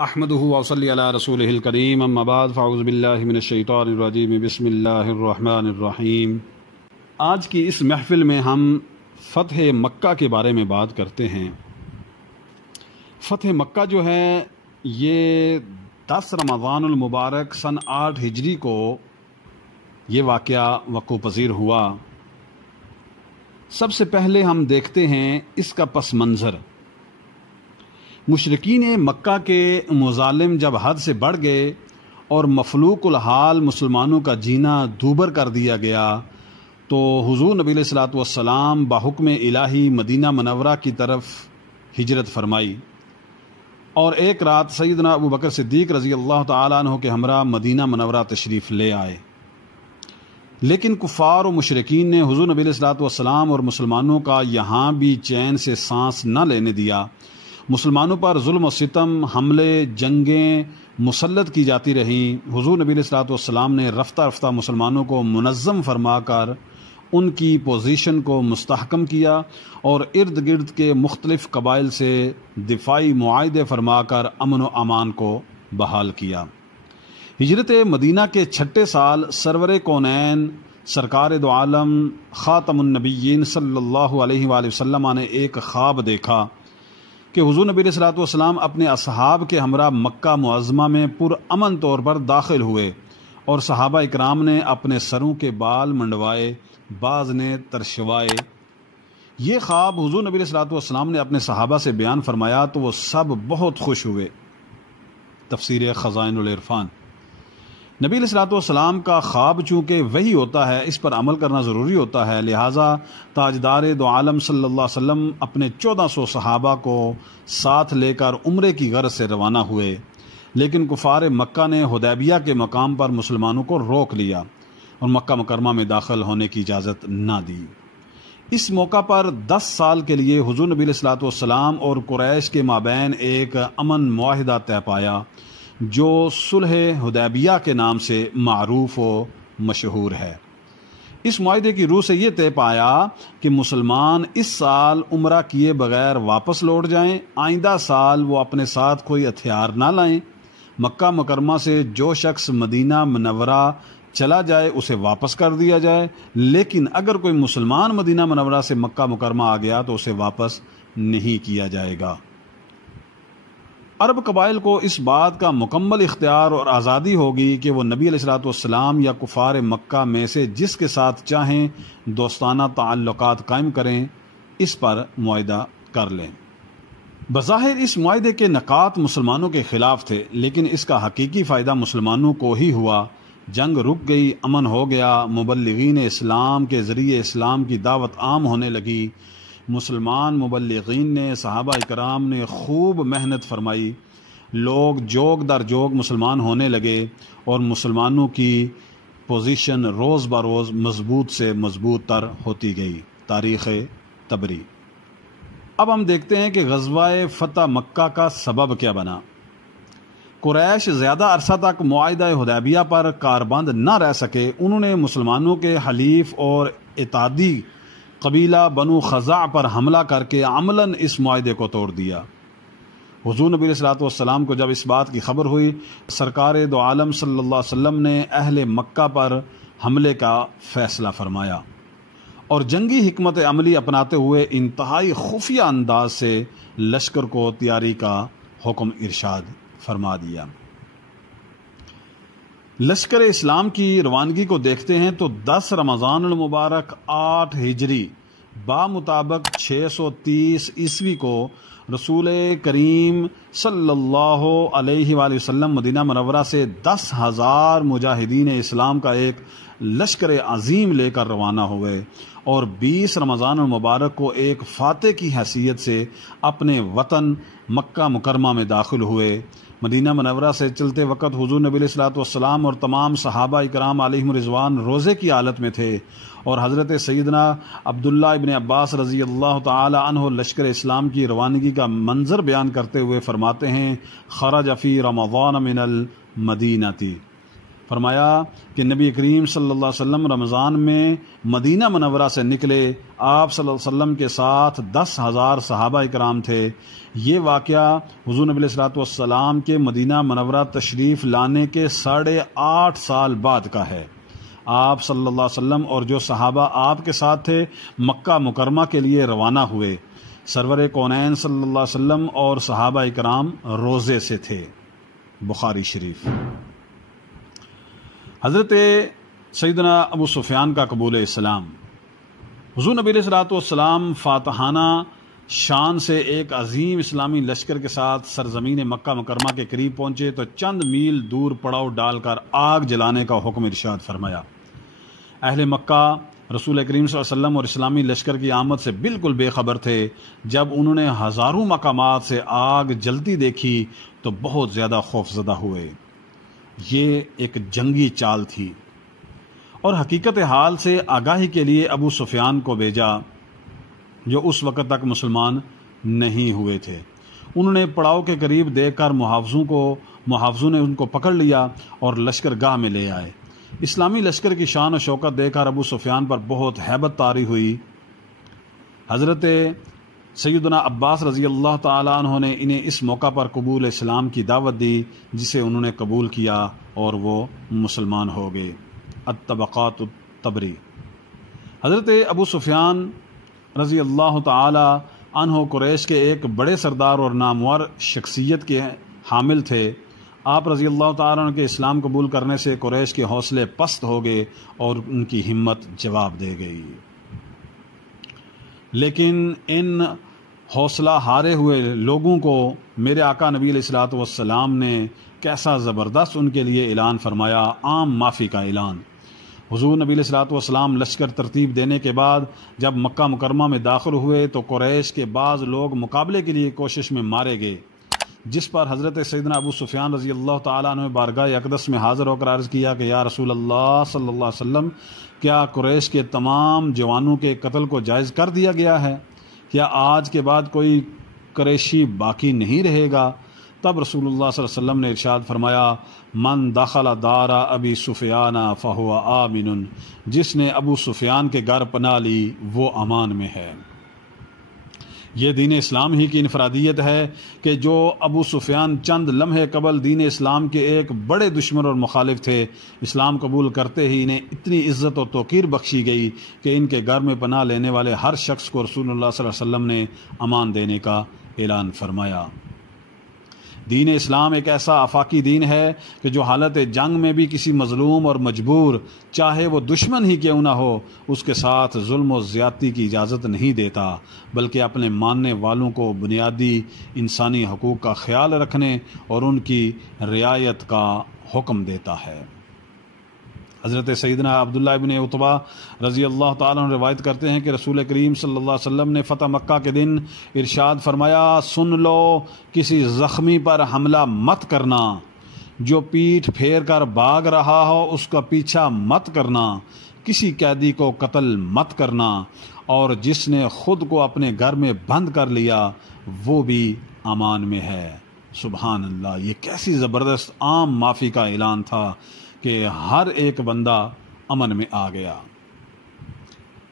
احمدہ وصلی علی رسولہ الکریم اما بعد فاعوذ باللہ من الشیطان الرجیم بسم اللہ الرحمن الرحیم۔ آج کی اس محفل میں ہم فتح مکہ کے بارے میں بات کرتے ہیں۔ فتح مکہ جو ہے یہ 10 رمضان المبارک سن 8 ہجری کو یہ واقعہ وقوع پذیر ہوا۔ سب سے پہلے ہم دیکھتے ہیں اس کا پس منظر۔ مشرکین مکہ کے مظالم جب حد سے بڑھ گئے اور مفلوق الحال مسلمانوں کا جینا دوبر کر دیا گیا تو حضور نبی علیہ الصلوۃ والسلام بحکم الہی مدینہ منورہ کی طرف ہجرت فرمائی اور ایک رات سیدنا ابو بکر صدیق رضی اللہ تعالیٰ عنہ کے ہمراہ مدینہ منورہ تشریف لے آئے، لیکن کفار و مشرکین نے حضور نبی علیہ الصلوۃ والسلام اور مسلمانوں کا یہاں بھی چین سے سانس نہ لینے دیا۔ مسلمانوں پر ظلم و ستم، حملے، جنگیں مسلط کی جاتی رہیں۔ حضور نبی علیہ الصلوۃ والسلام نے رفتہ رفتہ مسلمانوں کو منظم فرما کر ان کی پوزیشن کو مستحکم کیا اور ارد گرد کے مختلف قبائل سے دفاعی معاہدے فرما کر امن و امان کو بحال کیا۔ ہجرت مدینہ کے 6 سال سرور کونین سرکار دو عالم خاتم النبیین صلی اللہ علیہ وآلہ وسلم نے ایک خواب دیکھا کہ حضور نبی علیہ الصلوۃ والسلام اپنے اصحاب کے ہمراہ مکہ معظمہ میں پرامن طور پر داخل ہوئے اور صحابہ اکرام نے اپنے سروں کے بال منڈوائے، بعض نے ترشوائے۔ یہ خواب حضور نبی علیہ الصلوۃ والسلام نے اپنے صحابہ سے بیان فرمایا تو وہ سب بہت خوش ہوئے۔ تفسیر خزائن العرفان۔ نبی علیہ الصلوۃ والسلام کا خواب چونکہ وہی ہوتا ہے، اس پر عمل کرنا ضروری ہوتا ہے، لہٰذا تاجدار دو عالم صلی اللہ علیہ وسلم اپنے 1400 صحابہ کو ساتھ لے کر عمرے کی غرض سے روانہ ہوئے، لیکن کفار مکہ نے حدیبیہ کے مقام پر مسلمانوں کو روک لیا اور مکہ مکرمہ میں داخل ہونے کی اجازت نہ دی۔ اس موقع پر 10 سال کے لیے حضور نبی علیہ الصلوۃ والسلام اور قریش کے مابین ایک امن معاہدہ طے پایا جو صلح حدیبیہ کے نام سے معروف و مشہور ہے۔ اس معاہدے کی روح سے یہ طے پایا کہ مسلمان اس سال عمرہ کیے بغیر واپس لوٹ جائیں، آئندہ سال وہ اپنے ساتھ کوئی ہتھیار نہ لائیں، مکہ مکرمہ سے جو شخص مدینہ منورہ چلا جائے اسے واپس کر دیا جائے، لیکن اگر کوئی مسلمان مدینہ منورہ سے مکہ مکرمہ آ گیا تو اسے واپس نہیں کیا جائے گا۔ عرب قبائل کو اس بات کا مکمل اختیار اور آزادی ہوگی کہ وہ نبی علیہ الصلوۃ والسلام یا کفار مکہ میں سے جس کے ساتھ چاہیں دوستانہ تعلقات قائم کریں، اس پر معاہدہ کر لیں۔ بظاہر اس معاہدے کے نکات مسلمانوں کے خلاف تھے، لیکن اس کا حقیقی فائدہ مسلمانوں کو ہی ہوا۔ جنگ رک گئی، امن ہو گیا، مبلغین اسلام کے ذریعے اسلام کی دعوت عام ہونے لگی۔ مسلمان مبلغین نے، صحابہ اکرام نے خوب محنت فرمائی، لوگ جوگ در جوگ مسلمان ہونے لگے اور مسلمانوں کی پوزیشن روز بروز مضبوط سے مضبوط تر ہوتی گئی۔ تاریخ طبری۔ اب ہم دیکھتے ہیں کہ غزوہ فتح مکہ کا سبب کیا بنا۔ قریش زیادہ عرصہ تک معاہدہ حدیبیہ پر کاربند نہ رہ سکے، انہوں نے مسلمانوں کے حلیف اور اتحادی قبیلہ بنو خزاع پر حملہ کر کے عملاً اس معاہدے کو توڑ دیا۔ حضور نبی علیہ الصلوۃ والسلام کو جب اس بات کی خبر ہوئی، سرکار دو عالم صلی اللہ علیہ وسلم نے اہل مکہ پر حملے کا فیصلہ فرمایا اور جنگی حکمت عملی اپناتے ہوئے انتہائی خفیہ انداز سے لشکر کو تیاری کا حکم ارشاد فرما دیا۔ لشکر اسلام کی روانگی کو دیکھتے ہیں تو 10 رمضان المبارک 8 ہجری بامطابق 630 عیسوی کو رسول کریم صلی اللہ علیہ وآلہ وسلم مدینہ منورہ سے 10,000 مجاہدین اسلام کا ایک لشکر عظیم لے کر روانہ ہوئے اور 20 رمضان المبارک کو ایک فاتح کی حیثیت سے اپنے وطن مکہ مکرمہ میں داخل ہوئے۔ مدینہ منورہ سے چلتے وقت حضور نبی علیہ الصلوۃ والسلام اور تمام صحابہ اکرام علیہم رضوان روزے کی حالت میں تھے اور حضرت سیدنا عبداللہ ابن عباس رضی اللہ تعالی عنہ لشکر اسلام کی روانگی کا منظر بیان کرتے ہوئے فرماتے ہیں، خرج فی رمضان من المدینہ، فرمایا کہ نبی کریم صلی اللہ علیہ وسلم رمضان میں مدینہ منورہ سے نکلے، آپ صلی اللہ علیہ وسلم کے ساتھ 10,000 صحابہ کرام تھے۔ یہ واقعہ حضور نبی علیہ السلام کے مدینہ منورہ تشریف لانے کے 8.5 سال بعد کا ہے۔ آپ صلی اللہ علیہ وسلم اور جو صحابہ آپ کے ساتھ تھے مکہ مکرمہ کے لیے روانہ ہوئے۔ سرور کونین صلی اللہ علیہ وسلم اور صحابہ کرام روزے سے تھے۔ بخاری شریف۔ حضرت سیدنا ابو سفیان کا قبول اسلام۔ حضور نبی علیہ السلام فاتحانہ شان سے ایک عظیم اسلامی لشکر کے ساتھ سرزمین مکہ مکرمہ کے قریب پہنچے تو چند میل دور پڑاؤ ڈال کر آگ جلانے کا حکم ارشاد فرمایا۔ اہل مکہ رسول کریم صلی اللہ علیہ وسلم اور اسلامی لشکر کی آمد سے بالکل بے خبر تھے۔ جب انہوں نے ہزاروں مقامات سے آگ جلتی دیکھی تو بہت زیادہ خوفزدہ ہوئے۔ یہ ایک جنگی چال تھی اور حقیقت حال سے آگاہی کے لیے ابو سفیان کو بھیجا، جو اس وقت تک مسلمان نہیں ہوئے تھے۔ انہوں نے پڑاؤ کے قریب دیکھ کر محافظوں نے ان کو پکڑ لیا اور لشکر گاہ میں لے آئے۔ اسلامی لشکر کی شان و شوکت دیکھ کر ابو سفیان پر بہت ہیبت طاری ہوئی۔ حضرت سیدنا عباس رضی اللہ تعالیٰ عنہ نے انہیں اس موقع پر قبول اسلام کی دعوت دی، جسے انہوں نے قبول کیا اور وہ مسلمان ہو گئے۔ الطبقات الطبری۔ حضرت ابو سفیان رضی اللہ تعالیٰ عنہ قریش کے ایک بڑے سردار اور نامور شخصیت کے حامل تھے۔ آپ رضی اللہ تعالیٰ عنہ کے اسلام قبول کرنے سے قریش کے حوصلے پست ہو گئے اور ان کی ہمت جواب دے گئی۔ لیکن ان حوصلہ ہارے ہوئے لوگوں کو میرے آقا نبی علیہ السلام نے کیسا زبردست ان کے لیے اعلان فرمایا، عام معافی کا اعلان۔ حضور نبی علیہ السلام لشکر ترتیب دینے کے بعد جب مکہ مکرمہ میں داخل ہوئے تو قریش کے بعض لوگ مقابلے کے لیے کوشش میں مارے گئے، جس پر حضرت سیدنا ابو سفیان رضی اللہ تعالیٰ عنہ بارگاہ اقدس میں حاضر ہو کر عرض کیا کہ یا رسول اللہ صلی اللہ علیہ وسلم، کیا قریش کے تمام جوانوں کے قتل کو جائز کر دیا گیا ہے؟ کیا آج کے بعد کوئی قریشی باقی نہیں رہے گا؟ تب رسول اللہ صلی اللہ علیہ وسلم نے ارشاد فرمایا، من دخل دار ابی سفیان فہو آمن، جس نے ابو سفیان کے گھر پناہ لی وہ امان میں ہے۔ یہ دین اسلام ہی کی انفرادیت ہے کہ جو ابو سفیان چند لمحے قبل دین اسلام کے ایک بڑے دشمن اور مخالف تھے، اسلام قبول کرتے ہی انہیں اتنی عزت و توقیر بخشی گئی کہ ان کے گھر میں پناہ لینے والے ہر شخص کو رسول اللہ صلی اللہ علیہ وسلم نے امان دینے کا اعلان فرمایا۔ دین اسلام ایک ایسا آفاقی دین ہے کہ جو حالت جنگ میں بھی کسی مظلوم اور مجبور، چاہے وہ دشمن ہی کیوں نہ ہو، اس کے ساتھ ظلم و زیادتی کی اجازت نہیں دیتا، بلکہ اپنے ماننے والوں کو بنیادی انسانی حقوق کا خیال رکھنے اور ان کی رعایت کا حکم دیتا ہے۔ حضرت سیدنا عبداللہ ابن عتبہ رضی اللہ تعالیٰ عنہ روایت کرتے ہیں کہ رسول کریم صلی اللہ علیہ وسلم نے فتح مکہ کے دن ارشاد فرمایا، سن لو، کسی زخمی پر حملہ مت کرنا، جو پیٹھ پھیر کر بھاگ رہا ہو اس کا پیچھا مت کرنا، کسی قیدی کو قتل مت کرنا، اور جس نے خود کو اپنے گھر میں بند کر لیا وہ بھی امان میں ہے۔ سبحان اللہ، یہ کیسی زبردست عام معافی کا اعلان تھا کہ ہر ایک بندہ امن میں آ گیا۔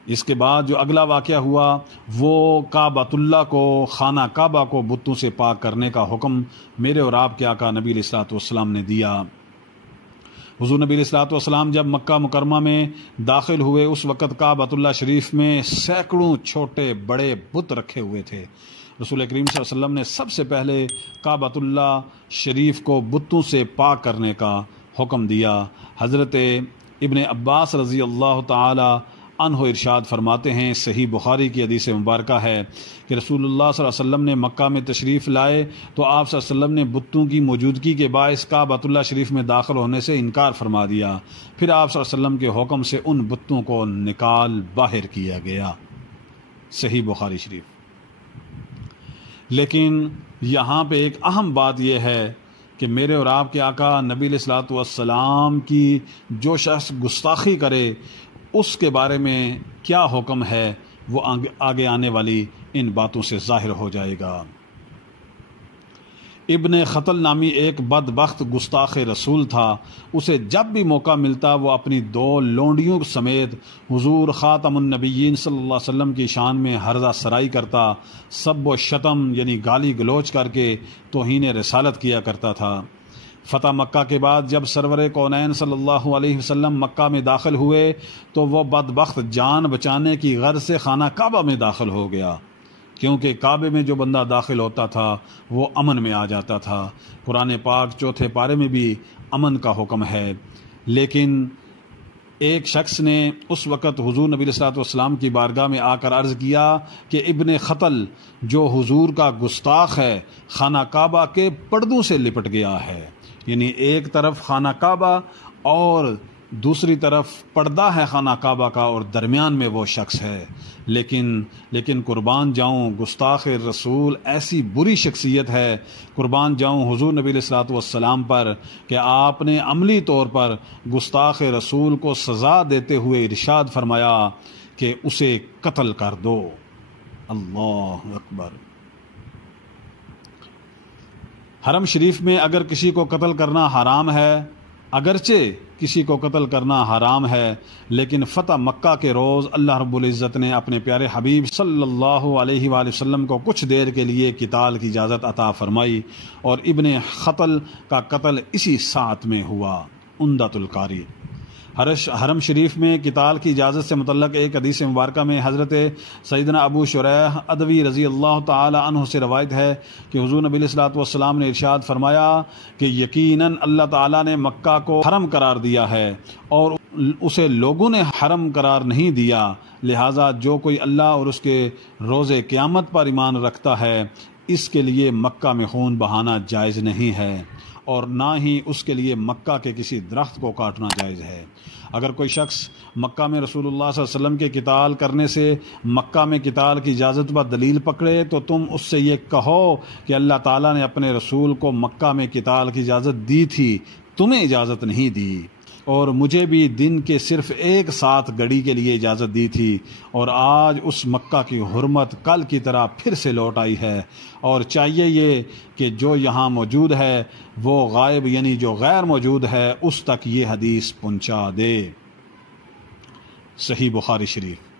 اس کے بعد جو اگلا واقعہ ہوا وہ کعبۃ اللہ کو، خانہ کعبہ کو بتوں سے پاک کرنے کا حکم میرے اور آپ کے آقا نبی علیہ السلام نے دیا۔ حضور نبی علیہ السلام جب مکہ مکرمہ میں داخل ہوئے اس وقت کعبۃ اللہ شریف میں سینکڑوں چھوٹے بڑے بت رکھے ہوئے تھے۔ رسول کریم صلی اللہ علیہ وسلم نے سب سے پہلے کعبۃ اللہ شریف کو بتوں سے پاک کرنے کا حکم دیا۔ حضرت ابن عباس رضی اللہ تعالی عنہ ارشاد فرماتے ہیں، صحیح بخاری کی حدیث مبارکہ ہے کہ رسول اللہ صلی اللہ علیہ وسلم نے مکہ میں تشریف لائے تو آپ صلی اللہ علیہ وسلم نے بتوں کی موجودگی کے باعث کعبۃ اللہ شریف میں داخل ہونے سے انکار فرما دیا۔ پھر آپ صلی اللہ علیہ وسلم کے حکم سے ان بتوں کو نکال باہر کیا گیا۔ صحیح بخاری شریف۔ لیکن یہاں پہ ایک اہم بات یہ ہے کہ میرے اور آپ کے آقا نبی علیہ السلام کی جو شخص گستاخی کرے اس کے بارے میں کیا حکم ہے وہ آگے آنے والی ان باتوں سے ظاہر ہو جائے گا۔ ابن خطل نامی ایک بدبخت گستاخ رسول تھا، اسے جب بھی موقع ملتا وہ اپنی 2 لونڈیوں سمیت حضور خاتم النبیین صلی اللہ علیہ وسلم کی شان میں ہرزہ سرائی کرتا، سب و شتم یعنی گالی گلوچ کر کے توہین رسالت کیا کرتا تھا۔ فتح مکہ کے بعد جب سرور کونین صلی اللہ علیہ وسلم مکہ میں داخل ہوئے تو وہ بدبخت جان بچانے کی غرض سے خانہ کعبہ میں داخل ہو گیا، کیونکہ کعبے میں جو بندہ داخل ہوتا تھا وہ امن میں آ جاتا تھا۔ قرآن پاک 4 پارے میں بھی امن کا حکم ہے، لیکن ایک شخص نے اس وقت حضور نبی علیہ الصلوۃ والسلام کی بارگاہ میں آ کر عرض کیا کہ ابن خطل جو حضور کا گستاخ ہے خانہ کعبہ کے پردوں سے لپٹ گیا ہے، یعنی ایک طرف خانہ کعبہ اور دوسری طرف پردہ ہے خانہ کعبہ کا اور درمیان میں وہ شخص ہے، لیکن قربان جاؤں گستاخ رسول ایسی بری شخصیت ہے، قربان جاؤں حضور نبی علیہ الصلوۃ والسلام پر کہ آپ نے عملی طور پر گستاخ رسول کو سزا دیتے ہوئے ارشاد فرمایا کہ اسے قتل کر دو۔ اللہ اکبر۔ حرم شریف میں اگر کسی کو قتل کرنا حرام ہے، اگرچہ کسی کو قتل کرنا حرام ہے، لیکن فتح مکہ کے روز اللہ رب العزت نے اپنے پیارے حبیب صلی اللہ علیہ وآلہ وسلم کو کچھ دیر کے لیے قتال کی اجازت عطا فرمائی، اور ابن خطل کا قتل اسی ساعت میں ہوا۔ عمدۃ القاری۔ حرم شریف میں قتال کی اجازت سے متعلق ایک حدیث مبارکہ میں حضرت سیدنا ابو شریح ادوی رضی اللہ تعالی عنہ سے روایت ہے کہ حضور نبی علیہ الصلوۃ والسلام نے ارشاد فرمایا کہ یقیناً اللہ تعالیٰ نے مکہ کو حرم قرار دیا ہے اور اسے لوگوں نے حرم قرار نہیں دیا، لہٰذا جو کوئی اللہ اور اس کے روز قیامت پر ایمان رکھتا ہے اس کے لیے مکہ میں خون بہانا جائز نہیں ہے، اور نہ ہی اس کے لیے مکہ کے کسی درخت کو کاٹنا جائز ہے۔ اگر کوئی شخص مکہ میں رسول اللہ صلی اللہ علیہ وسلم کے قتال کرنے سے مکہ میں قتال کی اجازت پر دلیل پکڑے تو تم اس سے یہ کہو کہ اللہ تعالیٰ نے اپنے رسول کو مکہ میں قتال کی اجازت دی تھی، تمہیں اجازت نہیں دی، اور مجھے بھی دن کے صرف 1 ساعت گھڑی کے لیے اجازت دی تھی، اور آج اس مکہ کی حرمت کل کی طرح پھر سے لوٹ آئی ہے، اور چاہیے یہ کہ جو یہاں موجود ہے وہ غائب یعنی جو غیر موجود ہے اس تک یہ حدیث پہنچا دے۔ صحیح بخاری شریف۔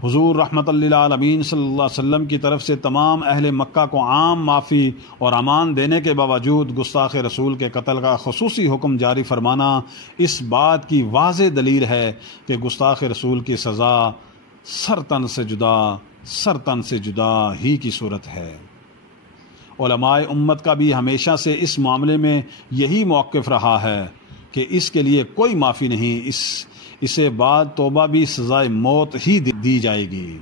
حضور رحمت للعالمین صلی اللہ علیہ وسلم کی طرف سے تمام اہل مکہ کو عام معافی اور امان دینے کے باوجود گستاخ رسول کے قتل کا خصوصی حکم جاری فرمانا اس بات کی واضح دلیل ہے کہ گستاخ رسول کی سزا سرتن سے جدا ہی کی صورت ہے۔ علماء امت کا بھی ہمیشہ سے اس معاملے میں یہی موقف رہا ہے کہ اس کے لیے کوئی معافی نہیں، اسے بعد توبہ بھی سزائے موت ہی دی جائے گی۔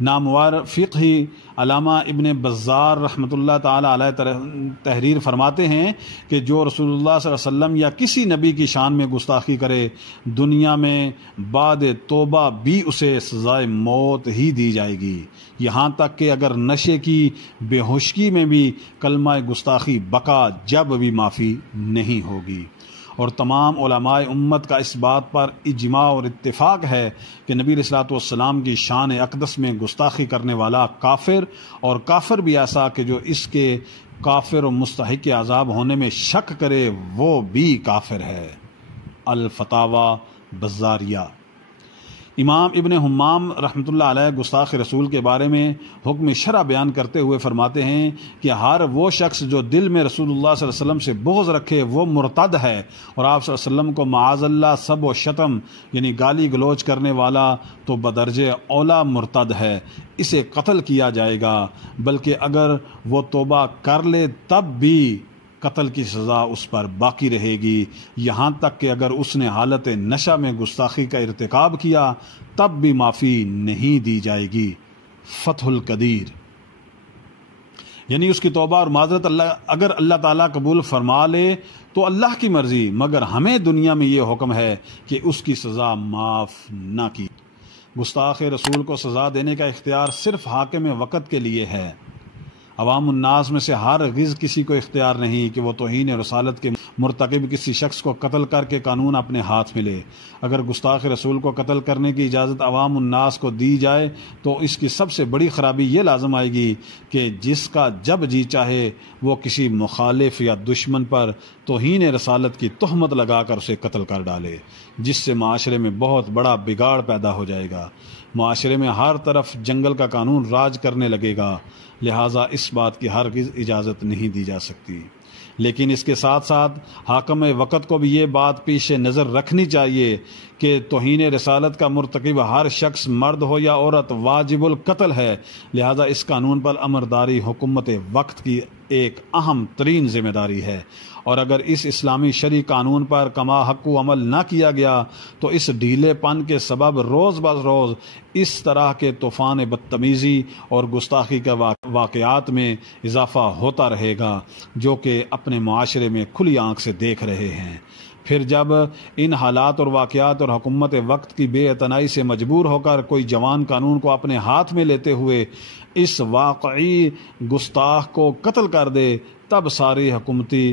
نامور فقہی علامہ ابن بزار رحمۃ اللہ تعالی علیہ تحریر فرماتے ہیں کہ جو رسول اللہ صلی اللہ علیہ وسلم یا کسی نبی کی شان میں گستاخی کرے دنیا میں بعد توبہ بھی اسے سزائے موت ہی دی جائے گی، یہاں تک کہ اگر نشے کی بے ہوشی میں بھی کلمہ گستاخی بقا جب بھی معافی نہیں ہوگی۔ اور تمام علماء امت کا اس بات پر اجماع اور اتفاق ہے کہ نبی علیہ الصلوۃ والسلام کی شان اقدس میں گستاخی کرنے والا کافر، اور کافر بھی ایسا کہ جو اس کے کافر و مستحق عذاب ہونے میں شک کرے وہ بھی کافر ہے۔ الفتاوی بزاریہ۔ امام ابن حمام رحمۃ اللہ علیہ گستاخ رسول کے بارے میں حکم شرع بیان کرتے ہوئے فرماتے ہیں کہ ہر وہ شخص جو دل میں رسول اللہ صلی اللہ علیہ وسلم سے بغض رکھے وہ مرتد ہے، اور آپ صلی اللہ علیہ وسلم کو معاذ اللہ سب و شتم یعنی گالی گلوچ کرنے والا تو بدرجہ اولا مرتد ہے، اسے قتل کیا جائے گا، بلکہ اگر وہ توبہ کر لے تب بھی قتل کی سزا اس پر باقی رہے گی، یہاں تک کہ اگر اس نے حالت نشہ میں گستاخی کا ارتکاب کیا تب بھی معافی نہیں دی جائے گی۔ فتح القدیر۔ یعنی اس کی توبہ اور معذرت اگر اللہ تعالیٰ قبول فرما لے تو اللہ کی مرضی، مگر ہمیں دنیا میں یہ حکم ہے کہ اس کی سزا معاف نہ کی۔ گستاخ رسول کو سزا دینے کا اختیار صرف حاکم وقت کے لیے ہے، عوام الناس میں سے ہرگز کسی کو اختیار نہیں کہ وہ توہین رسالت کے مرتکب کسی شخص کو قتل کر کے قانون اپنے ہاتھ میں لے۔ اگر گستاخ رسول کو قتل کرنے کی اجازت عوام الناس کو دی جائے تو اس کی سب سے بڑی خرابی یہ لازم آئے گی کہ جس کا جب جی چاہے وہ کسی مخالف یا دشمن پر توہین رسالت کی تہمت لگا کر اسے قتل کر ڈالے، جس سے معاشرے میں بہت بڑا بگاڑ پیدا ہو جائے گا۔ معاشرے میں ہر طرف جنگل کا قانون راج کرنے لگے گا، لہٰذا اس بات کی ہرگز اجازت نہیں دی جا سکتی۔ لیکن اس کے ساتھ ساتھ حاکم وقت کو بھی یہ بات پیش نظر رکھنی چاہیے کہ توہین رسالت کا مرتکب ہر شخص مرد ہو یا عورت واجب القتل ہے، لہذا اس قانون پر امرداری حکومت وقت کی ایک اہم ترین ذمہ داری ہے، اور اگر اس اسلامی شرعی قانون پر کما حق عمل نہ کیا گیا تو اس ڈھیلے پن کے سبب روز بروز اس طرح کے طوفان بدتمیزی اور گستاخی کے واقعات میں اضافہ ہوتا رہے گا جو کہ اپنے معاشرے میں کھلی آنکھ سے دیکھ رہے ہیں۔ پھر جب ان حالات اور واقعات اور حکومت وقت کی بے اعتنائی سے مجبور ہو کر کوئی جوان قانون کو اپنے ہاتھ میں لیتے ہوئے اس واقعی گستاخ کو قتل کر دے تب ساری حکومتی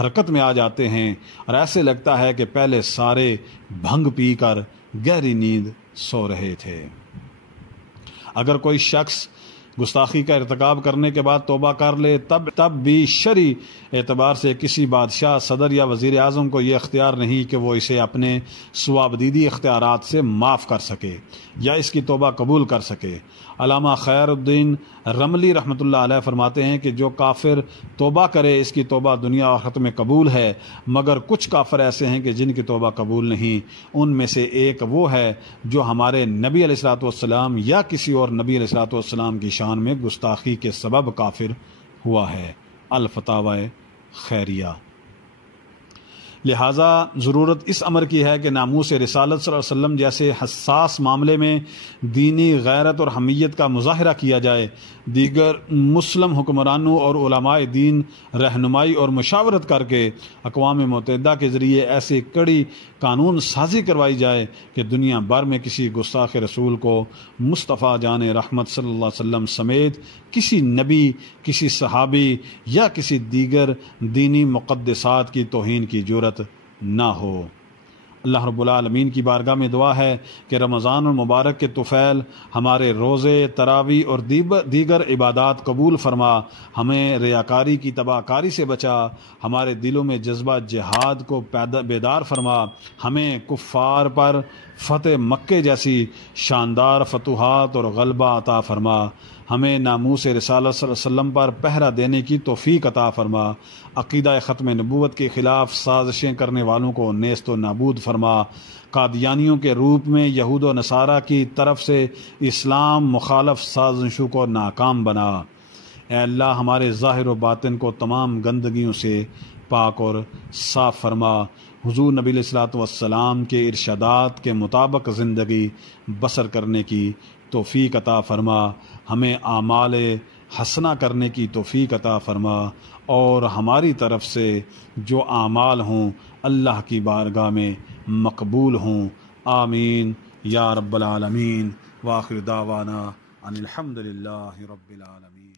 حرکت میں آ جاتے ہیں، اور ایسے لگتا ہے کہ پہلے سارے بھنگ پی کر گہری نیند سو رہے تھے۔ اگر کوئی شخص گستاخی کا ارتکاب کرنے کے بعد توبہ کر لے تب بھی شرعی اعتبار سے کسی بادشاہ، صدر یا وزیر اعظم کو یہ اختیار نہیں کہ وہ اسے اپنے صوابدیدی اختیارات سے معاف کر سکے یا اس کی توبہ قبول کر سکے۔ علامہ خیر الدین رملی رحمۃ اللہ علیہ فرماتے ہیں کہ جو کافر توبہ کرے اس کی توبہ دنیا اور آخرت میں قبول ہے، مگر کچھ کافر ایسے ہیں کہ جن کی توبہ قبول نہیں۔ ان میں سے ایک وہ ہے جو ہمارے نبی علیہ الصلوۃ والسلام یا کسی اور نبی علیہ الصلوۃ والسلام کی شان میں گستاخی کے سبب کافر ہوا ہے۔ الفتاوی خیریہ۔ لہٰذا ضرورت اس امر کی ہے کہ ناموس رسالت صلی اللہ علیہ وسلم جیسے حساس معاملے میں دینی غیرت اور حمیت کا مظاہرہ کیا جائے، دیگر مسلم حکمرانوں اور علماء دین رہنمائی اور مشاورت کر کے اقوام متحدہ کے ذریعے ایسی کڑی قانون سازی کروائی جائے کہ دنیا بھر میں کسی گستاخ رسول کو مصطفیٰ جان رحمت صلی اللہ علیہ وسلم سمیت کسی نبی، کسی صحابی یا کسی دیگر دینی مقدسات کی توہین کی جرأت نہ ہو۔ اللہ رب العالمین کی بارگاہ میں دعا ہے کہ رمضان المبارک کے طفیل ہمارے روزے، تراویح اور دیگر عبادات قبول فرما، ہمیں ریاکاری کی تباہ کاری سے بچا، ہمارے دلوں میں جذبہ جہاد کو بیدار فرما، ہمیں کفار پر فتح مکے جیسی شاندار فتوحات اور غلبہ عطا فرما، ہمیں ناموس رسالت صلی اللہ علیہ وسلم پر پہرا دینے کی توفیق عطا فرما، عقیدہ ختم نبوت کے خلاف سازشیں کرنے والوں کو نیست و نابود فرما، قادیانیوں کے روپ میں یہود و نصارہ کی طرف سے اسلام مخالف سازشوں کو ناکام بنا۔ اے اللہ ہمارے ظاہر و باطن کو تمام گندگیوں سے پاک اور صاف فرما، حضور نبی علیہ الصلوۃ والسلام کے ارشادات کے مطابق زندگی بسر کرنے کی توفیق عطا فرما، ہمیں اعمال حسنہ کرنے کی توفیق عطا فرما، اور ہماری طرف سے جو اعمال ہوں اللہ کی بارگاہ میں مقبول ہوں۔ آمین یا رب العالمین۔ وآخر دعوانا ان الحمد للہ رب العالمین۔